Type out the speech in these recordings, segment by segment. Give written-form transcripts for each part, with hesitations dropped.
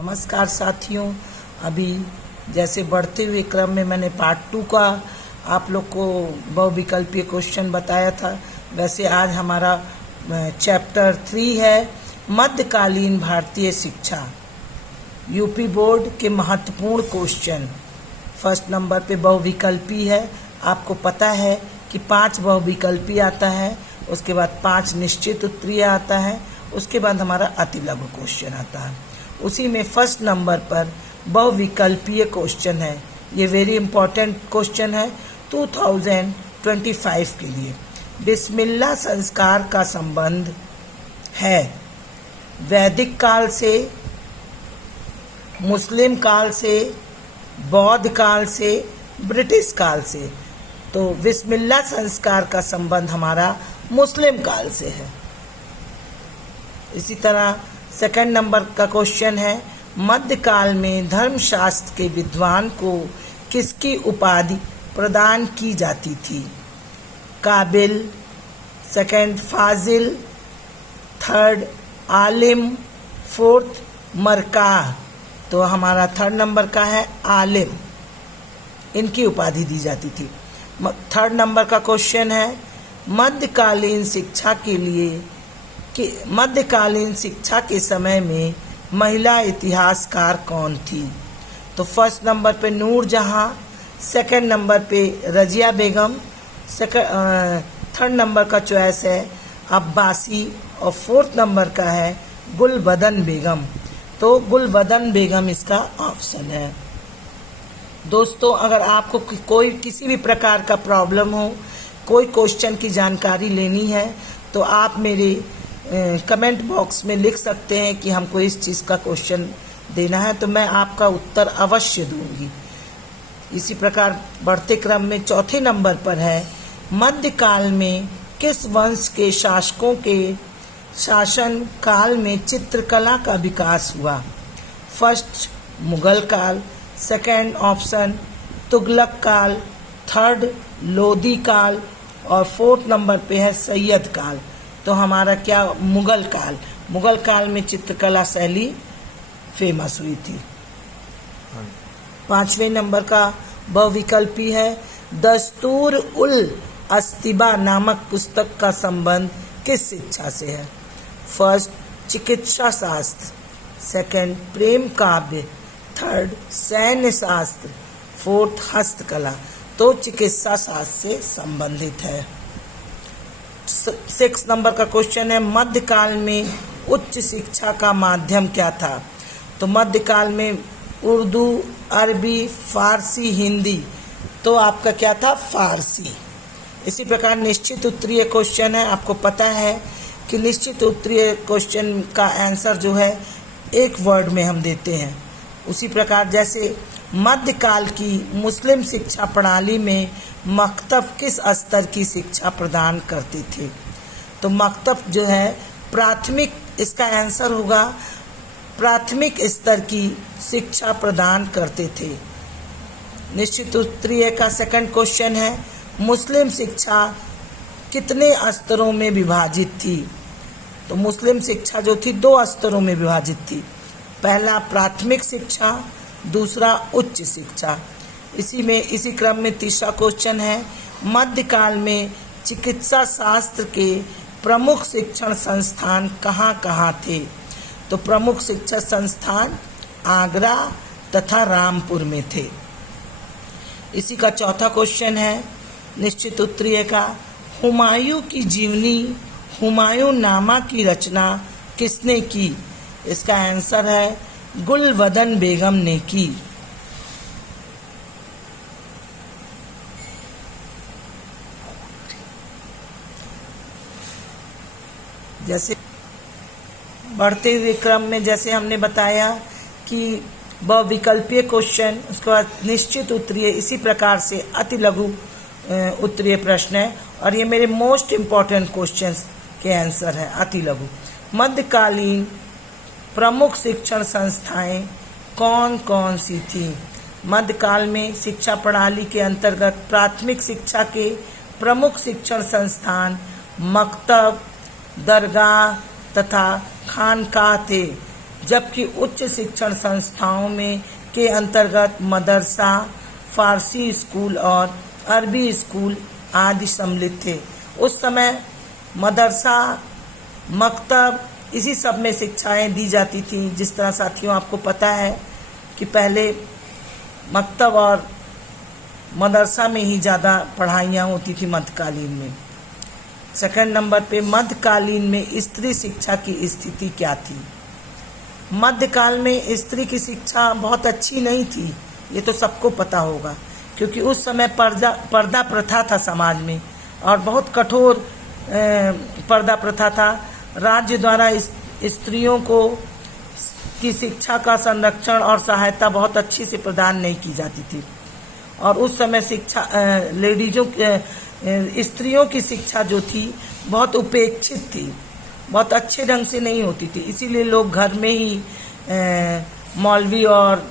नमस्कार साथियों। अभी जैसे बढ़ते हुए क्रम में मैंने पार्ट 2 का आप लोग को बहुविकल्पीय क्वेश्चन बताया था, वैसे आज हमारा चैप्टर 3 है मध्यकालीन भारतीय शिक्षा। यूपी बोर्ड के महत्वपूर्ण क्वेश्चन। फर्स्ट नंबर पे बहुविकल्पी है। आपको पता है कि 5 बहुविकल्पी आता है, उसके बाद 5 निश्चित उत्तरीय आता है, उसके बाद हमारा अति लघु क्वेश्चन आता है। उसी में फर्स्ट नंबर पर बहुविकल्पीय क्वेश्चन है। ये वेरी इंपॉर्टेंट क्वेश्चन है 2025 के लिए। बिस्मिल्लाह संस्कार का संबंध है वैदिक काल से, मुस्लिम काल से, बौद्ध काल से, ब्रिटिश काल से। तो बिस्मिल्लाह संस्कार का संबंध हमारा मुस्लिम काल से है। इसी तरह सेकंड नंबर का क्वेश्चन है मध्यकाल में धर्मशास्त्र के विद्वान को किसकी उपाधि प्रदान की जाती थी? काबिल, सेकंड फाजिल, थर्ड आलिम, फोर्थ मरकाह। तो हमारा थर्ड नंबर का है आलिम, इनकी उपाधि दी जाती थी। थर्ड नंबर का क्वेश्चन है मध्यकालीन शिक्षा के लिए कि मध्यकालीन शिक्षा के समय में महिला इतिहासकार कौन थी? तो फर्स्ट नंबर पे नूर जहां, सेकंड नंबर पे रजिया बेगम, थर्ड नंबर का चॉइस है अब्बासी और फोर्थ नंबर का है गुलबदन बेगम। तो गुलबदन बेगम इसका ऑप्शन है। दोस्तों, अगर आपको कोई किसी भी प्रकार का प्रॉब्लम हो, कोई क्वेश्चन की जानकारी लेनी है, तो आप मेरे कमेंट बॉक्स में लिख सकते हैं कि हमको इस चीज़ का क्वेश्चन देना है, तो मैं आपका उत्तर अवश्य दूंगी। इसी प्रकार बढ़ते क्रम में चौथे नंबर पर है मध्यकाल में किस वंश के शासकों के शासन काल में चित्रकला का विकास हुआ? फर्स्ट मुगल काल, सेकंड ऑप्शन तुगलक काल, थर्ड लोधी काल और फोर्थ नंबर पे है सैयद काल। तो हमारा क्या मुगल काल। मुगल काल में चित्रकला शैली फेमस हुई थी। पांचवें नंबर का बहुविकल्पी है दस्तूर उल अस्तिबा नामक पुस्तक का संबंध किस शिक्षा से है? फर्स्ट चिकित्सा शास्त्र, सेकंड प्रेम काव्य, थर्ड सैन्य शास्त्र, फोर्थ हस्तकला। तो चिकित्सा शास्त्र से संबंधित है। 6 नंबर का क्वेश्चन है मध्यकाल में उच्च शिक्षा का माध्यम क्या था? तो मध्यकाल में उर्दू, अरबी, फारसी, हिंदी। तो आपका क्या था? फारसी। इसी प्रकार निश्चित उत्तरीय क्वेश्चन है। आपको पता है कि निश्चित उत्तरीय क्वेश्चन का आंसर जो है एक वर्ड में हम देते हैं। उसी प्रकार जैसे मध्यकाल की मुस्लिम शिक्षा प्रणाली में मकतब किस स्तर की शिक्षा प्रदान करते थे? तो मकतब जो है प्राथमिक, इसका आंसर होगा प्राथमिक स्तर की शिक्षा प्रदान करते थे। निश्चित उत्तरीय का सेकंड क्वेश्चन है मुस्लिम शिक्षा कितने स्तरों में विभाजित थी? तो मुस्लिम शिक्षा जो थी 2 स्तरों में विभाजित थी। पहला प्राथमिक शिक्षा, दूसरा उच्च शिक्षा। इसी क्रम में तीसरा क्वेश्चन है मध्यकाल में चिकित्सा शास्त्र के प्रमुख शिक्षण संस्थान कहाँ थे? तो प्रमुख शिक्षण संस्थान आगरा तथा रामपुर में थे। इसी का चौथा क्वेश्चन है निश्चित उत्तरीय का हुमायूं की जीवनी हुमायूं नामा की रचना किसने की? इसका आंसर है गुलबदन बेगम ने की। जैसे बढ़ते हुए क्रम में जैसे हमने बताया कि बहुविकल्पीय क्वेश्चन, उसके बाद निश्चित उत्तरीय, इसी प्रकार से अति लघु उत्तरीय प्रश्न है। और ये मेरे मोस्ट इम्पॉर्टेंट क्वेश्चंस के आंसर है अति लघु। मध्यकालीन प्रमुख शिक्षण संस्थाएं कौन कौन सी थी? मध्यकाल में शिक्षा प्रणाली के अंतर्गत प्राथमिक शिक्षा के प्रमुख शिक्षण संस्थान मकतब, दरगाह तथा खानकाह थे। जबकि उच्च शिक्षण संस्थाओं में के अंतर्गत मदरसा, फारसी स्कूल और अरबी स्कूल आदि सम्मिलित थे। उस समय मदरसा, मकतब, इसी सब में शिक्षाएं दी जाती थी। जिस तरह साथियों आपको पता है कि पहले मकतब और मदरसा में ही ज़्यादा पढ़ाइयाँ होती थी मध्यकालीन में। सेकंड नंबर पे, मध्यकालीन में स्त्री शिक्षा की स्थिति क्या थी? मध्यकाल में स्त्री की शिक्षा बहुत अच्छी नहीं थी, ये तो सबको पता होगा, क्योंकि उस समय पर्दा प्रथा था समाज में और बहुत कठोर पर्दा प्रथा था। राज्य द्वारा स्त्रियों को की शिक्षा का संरक्षण और सहायता बहुत अच्छी से प्रदान नहीं की जाती थी और उस समय शिक्षा स्त्रियों की शिक्षा जो थी बहुत उपेक्षित थी, बहुत अच्छे ढंग से नहीं होती थी। इसीलिए लोग घर में ही मौलवी और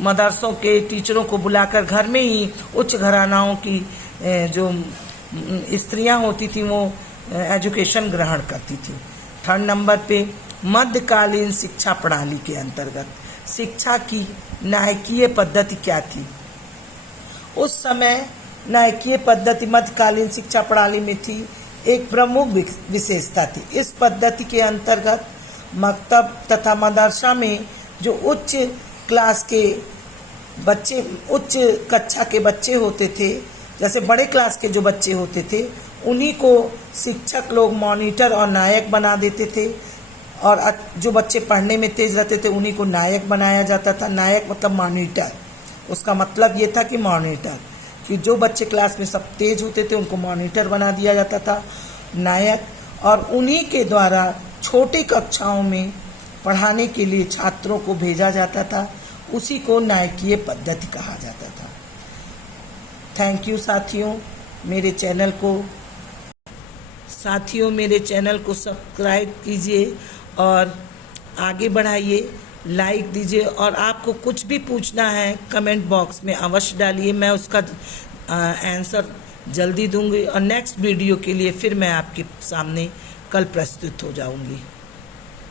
मदरसों के टीचरों को बुलाकर घर में ही उच्च घरानाओं की जो स्त्रियां होती थी वो एजुकेशन ग्रहण करती थी। थर्ड नंबर पे, मध्यकालीन शिक्षा प्रणाली के अंतर्गत शिक्षा की नायकीय पद्धति क्या थी? उस समय नायकीय पद्धति मध्यकालीन शिक्षा प्रणाली में थी, एक प्रमुख विशेषता थी। इस पद्धति के अंतर्गत मकतब तथा मदरसा में जो उच्च क्लास के बच्चे, उच्च कक्षा के बच्चे होते थे, जैसे बड़े क्लास के जो बच्चे होते थे, उन्हीं को शिक्षक लोग मॉनिटर और नायक बना देते थे और जो बच्चे पढ़ने में तेज रहते थे उन्हीं को नायक बनाया जाता था। नायक मतलब मॉनिटर, उसका मतलब ये था कि मॉनिटर, कि जो बच्चे क्लास में सब तेज होते थे उनको मॉनिटर बना दिया जाता था, नायक, और उन्हीं के द्वारा छोटी कक्षाओं में पढ़ाने के लिए छात्रों को भेजा जाता था। उसी को नायकीय पद्धति कहा जाता था। थैंक यू साथियों, मेरे चैनल को सब्सक्राइब कीजिए और आगे बढ़ाइए, लाइक दीजिए और आपको कुछ भी पूछना है कमेंट बॉक्स में अवश्य डालिए, मैं उसका आंसर जल्दी दूंगी और नेक्स्ट वीडियो के लिए फिर मैं आपके सामने कल प्रस्तुत हो जाऊंगी।